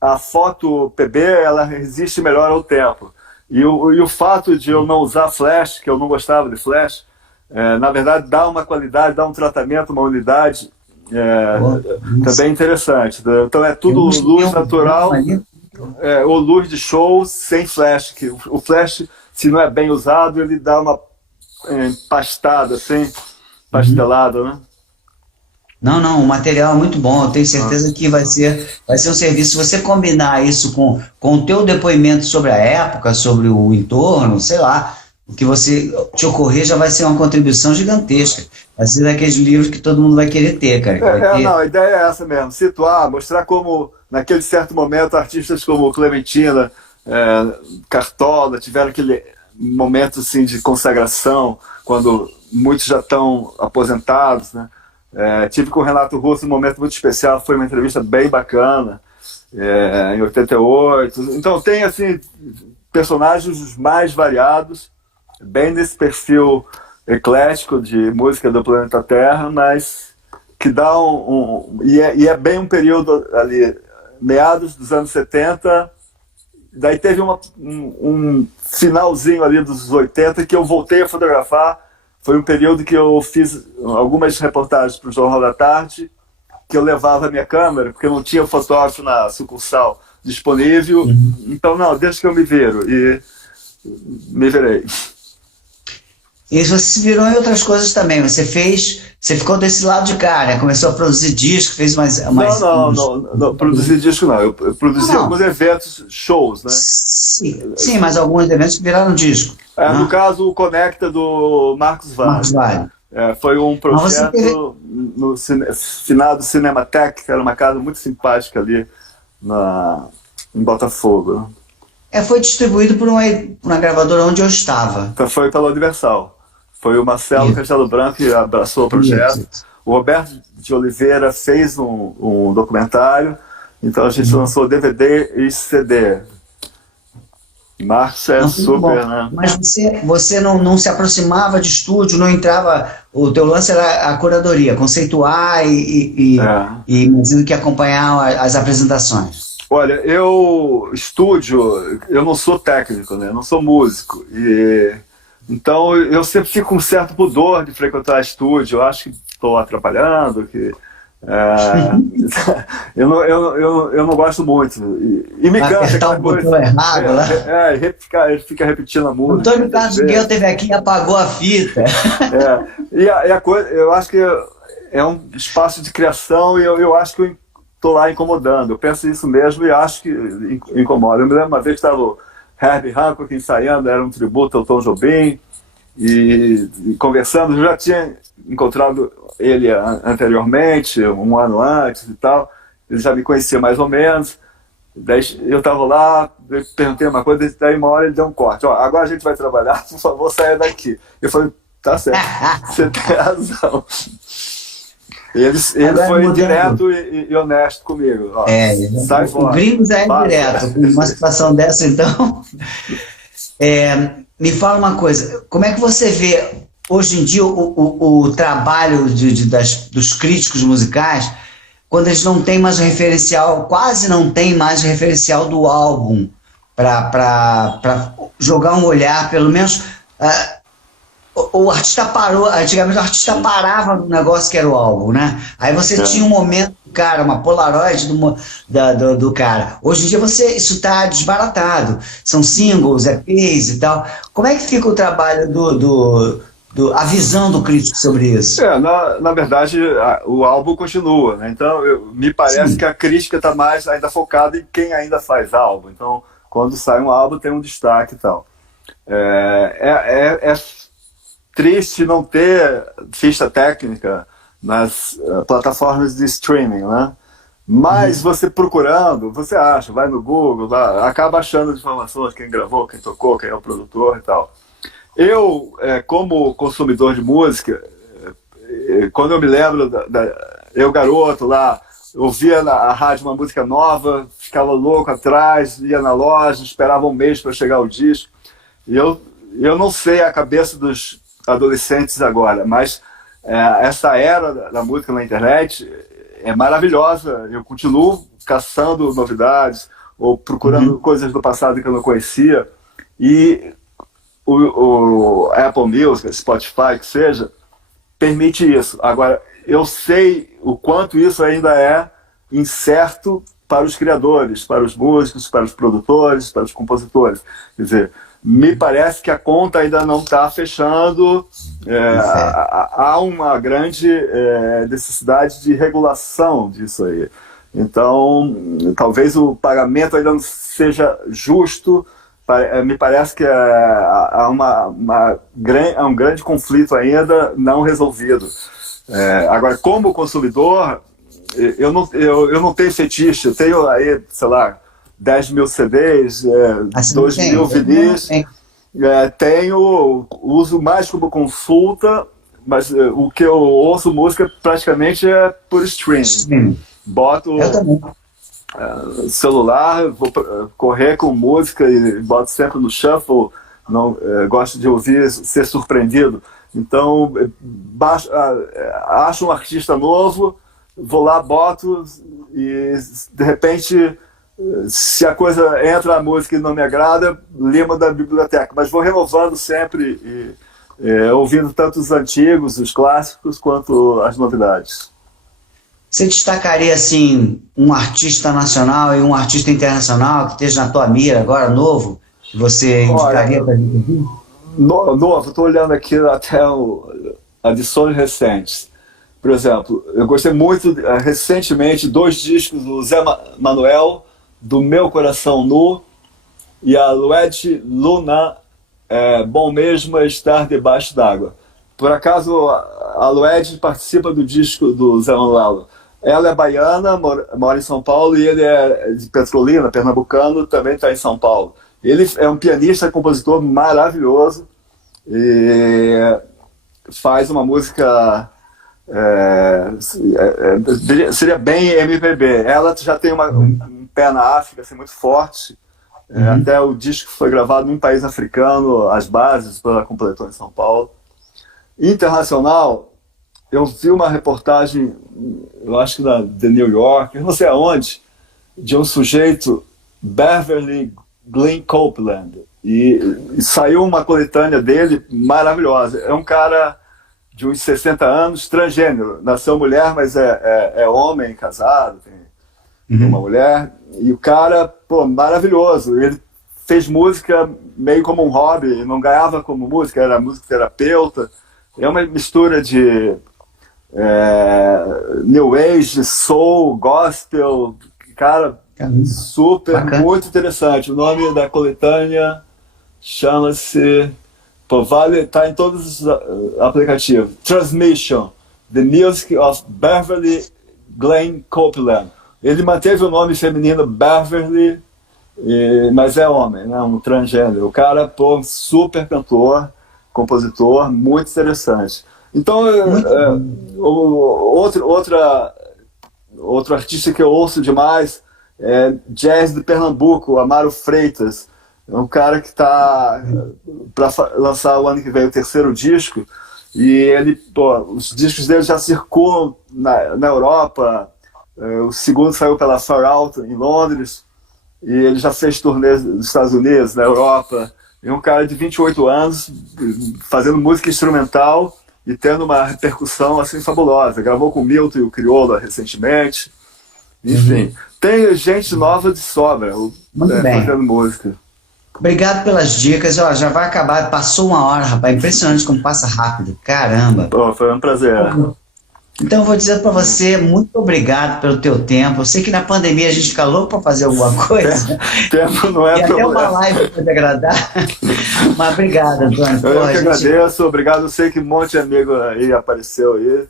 a foto PB ela resiste melhor ao tempo. E o fato de eu não usar flash, que eu não gostava de flash, na verdade dá uma qualidade, dá um tratamento, uma unidade também interessante. Então é tudo luz natural, ou luz de show sem flash. Que o flash, se não é bem usado, ele dá uma pastada, assim, pastelada, né? Não, o material é muito bom, eu tenho certeza que vai ser um serviço. Se você combinar isso com o teu depoimento sobre a época, sobre o entorno, sei lá, o que você te ocorrer já vai ser uma contribuição gigantesca. Vai ser daqueles livros que todo mundo vai querer ter, cara. Não, a ideia é essa mesmo, situar, mostrar como, naquele certo momento, artistas como Clementina, Cartola, tiveram aquele momento assim, de consagração, quando muitos já estão aposentados, né? Tive com o Renato Russo um momento muito especial, foi uma entrevista bem bacana, em 88. Então tem assim, personagens mais variados, bem nesse perfil eclético de música do planeta Terra, mas que dá e é bem um período ali, meados dos anos 70, daí teve um finalzinho ali dos 80 que eu voltei a fotografar. Foi um período que eu fiz algumas reportagens para o Jornal da Tarde, que eu levava a minha câmera, porque eu não tinha fotógrafo na sucursal disponível. Então, não, deixa que eu me viro. E me virei. E você se virou em outras coisas também. Você ficou desse lado de cá, né? Começou a produzir disco, fez mais Não, produzir disco não. Eu produzi alguns eventos, shows, né? Sim, mas alguns eventos viraram disco. No caso, o Conecta do Marcos Vale. Foi um projeto no finado Cinemateca, que era uma casa muito simpática ali em Botafogo. Foi distribuído por uma gravadora onde eu estava. Então foi pela Universal. Foi o Marcelo Castelo Branco que abraçou o projeto. O Roberto de Oliveira fez um documentário. Então a gente lançou DVD e CD. Marcos super, bom, né? Mas você não se aproximava de estúdio, não entrava. O teu lance era a curadoria, conceituar e dizendo que acompanhar as apresentações. Olha, eu não sou técnico, né? Eu não sou músico. Então eu sempre fico com um certo pudor de frequentar estúdio. Eu acho que estou atrapalhando, que eu não gosto muito. E me cansa apertar aquela o coisa. botão errado lá. Ele fica repetindo a música. Antônio Carlos Miguel teve aqui e apagou a fita. E a coisa, eu acho que é um espaço de criação e eu acho que eu estou lá incomodando. Eu penso isso mesmo e acho que incomoda. Eu me lembro uma vez que estava o Herbie Hancock ensaiando, era um tributo ao Tom Jobim, e conversando, eu já tinha encontrado ele anteriormente, um ano antes e tal, ele já me conhecia mais ou menos. Daí eu estava lá, eu perguntei uma coisa, daí uma hora ele deu um corte. Agora a gente vai trabalhar, por favor, saia daqui. Eu falei, tá certo, você tem razão. Ele foi direto e honesto comigo. Sai fora. O gringo já é direto. Com uma situação dessa, então... me fala uma coisa, como é que você vê hoje em dia o trabalho dos críticos musicais, quando eles não têm mais referencial, quase não tem mais referencial do álbum, para jogar um olhar, pelo menos... o artista parou, antigamente o artista parava no negócio que era o álbum, né? Aí você tinha um momento, cara, uma Polaroid do cara. Hoje em dia isso está desbaratado. São singles, EPs e tal. Como é que fica o trabalho a visão do crítico sobre isso? Na verdade, o álbum continua, né? Então, me parece que a crítica está mais ainda focada em quem ainda faz álbum. Então, quando sai um álbum, tem um destaque e tal. É triste não ter ficha técnica nas plataformas de streaming, né? Mas você procurando, você acha, vai no Google, acaba achando informações, quem gravou, quem tocou, quem é o produtor e tal. Eu, como consumidor de música, quando eu me lembro, eu garoto lá, ouvia na rádio uma música nova, ficava louco atrás, ia na loja, esperava um mês para chegar o disco. E eu não sei a cabeça dos adolescentes agora, mas essa era da música na internet é maravilhosa. Eu continuo caçando novidades ou procurando coisas do passado que eu não conhecia, e o Apple Music, Spotify, que seja, permite isso. Agora, eu sei o quanto isso ainda é incerto para os criadores, para os músicos, para os produtores, para os compositores. Quer dizer, me parece que a conta ainda não está fechando. Há uma grande necessidade de regulação disso aí. Então, talvez o pagamento ainda não seja justo. Me parece que há um grande conflito ainda não resolvido. Agora, como consumidor, eu não tenho fetiche. Eu tenho aí, sei lá, 10 mil CDs, 2 mil vinis. Uso mais como consulta, mas o que eu ouço música praticamente é por streaming. Boto celular, vou correr com música e boto sempre no shuffle. Gosto de ouvir, ser surpreendido. Então, acho um artista novo, vou lá, boto, e de repente, se a coisa entra a música e não me agrada, limo da biblioteca. Mas vou renovando sempre, ouvindo tanto os antigos, os clássicos, quanto as novidades. Você destacaria, assim, um artista nacional e um artista internacional que esteja na tua mira agora, novo, que você indicaria para a gente ouvir? Novo, estou olhando aqui até adições recentes. Por exemplo, eu gostei muito, recentemente, 2 discos do Zé Manuel, do Meu Coração Nu, e a Lued Luna, Bom Mesmo é Estar Debaixo d'Água. Por acaso, a Lued participa do disco do Zé Manuel. Ela é baiana, mora em São Paulo, e ele é de Petrolina, pernambucano, também está em São Paulo. Ele é um pianista, compositor maravilhoso, e faz uma música... seria bem MPB. Ela já tem um pé na África assim, muito forte. Até o disco foi gravado num país africano, as bases ela completou em São Paulo. Internacional, eu vi uma reportagem, eu acho que da The New Yorker, não sei aonde, de um sujeito, Beverly Glenn Copeland, E saiu uma coletânea dele maravilhosa. É um cara de uns 60 anos, transgênero. Nasceu mulher, mas é homem, casado, tem uma mulher. E o cara, pô, maravilhoso. Ele fez música meio como um hobby, não ganhava como música, era musicoterapeuta. É uma mistura de New Age, soul, gospel. Cara, super, bacana. Muito interessante. O nome da coletânea chama-se... Pô, tá em todos os aplicativos. Transmission, The Music of Beverly Glenn Copeland. Ele manteve o nome feminino Beverly, mas é homem, né? Um transgênero. O cara, pô, super cantor, compositor, muito interessante. Então, outro artista que eu ouço demais é jazz de Pernambuco, Amaro Freitas. É um cara que está para lançar o ano que vem o terceiro disco, e ele, pô, os discos dele já circulam na Europa. O segundo saiu pela Far Out em Londres, e ele já fez turnês nos Estados Unidos, na Europa. É um cara de 28 anos fazendo música instrumental e tendo uma repercussão assim fabulosa. Gravou com o Milton e o Crioula recentemente. Enfim, tem gente nova de sobra fazendo música. Obrigado pelas dicas. Ó, já vai acabar, passou uma hora, rapaz. Impressionante como passa rápido. Caramba. Pô, foi um prazer. Então eu vou dizer para você, muito obrigado pelo teu tempo. Eu sei que na pandemia a gente fica louco para fazer alguma coisa. Tempo não é e problema. até uma live pode agradar. Mas obrigado, Antônio. Eu que agradeço, obrigado. Eu sei que um monte de amigo aí apareceu aí.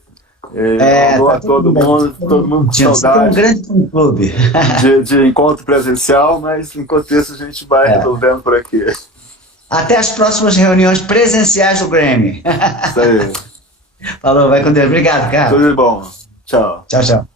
Tá todo mundo com saudade. Um grande clube de encontro presencial, mas enquanto isso a gente vai resolvendo por aqui. Até as próximas reuniões presenciais do Grammy. Isso aí. Falou, vai com Deus. Obrigado, cara. Tudo de bom. Tchau. Tchau, tchau.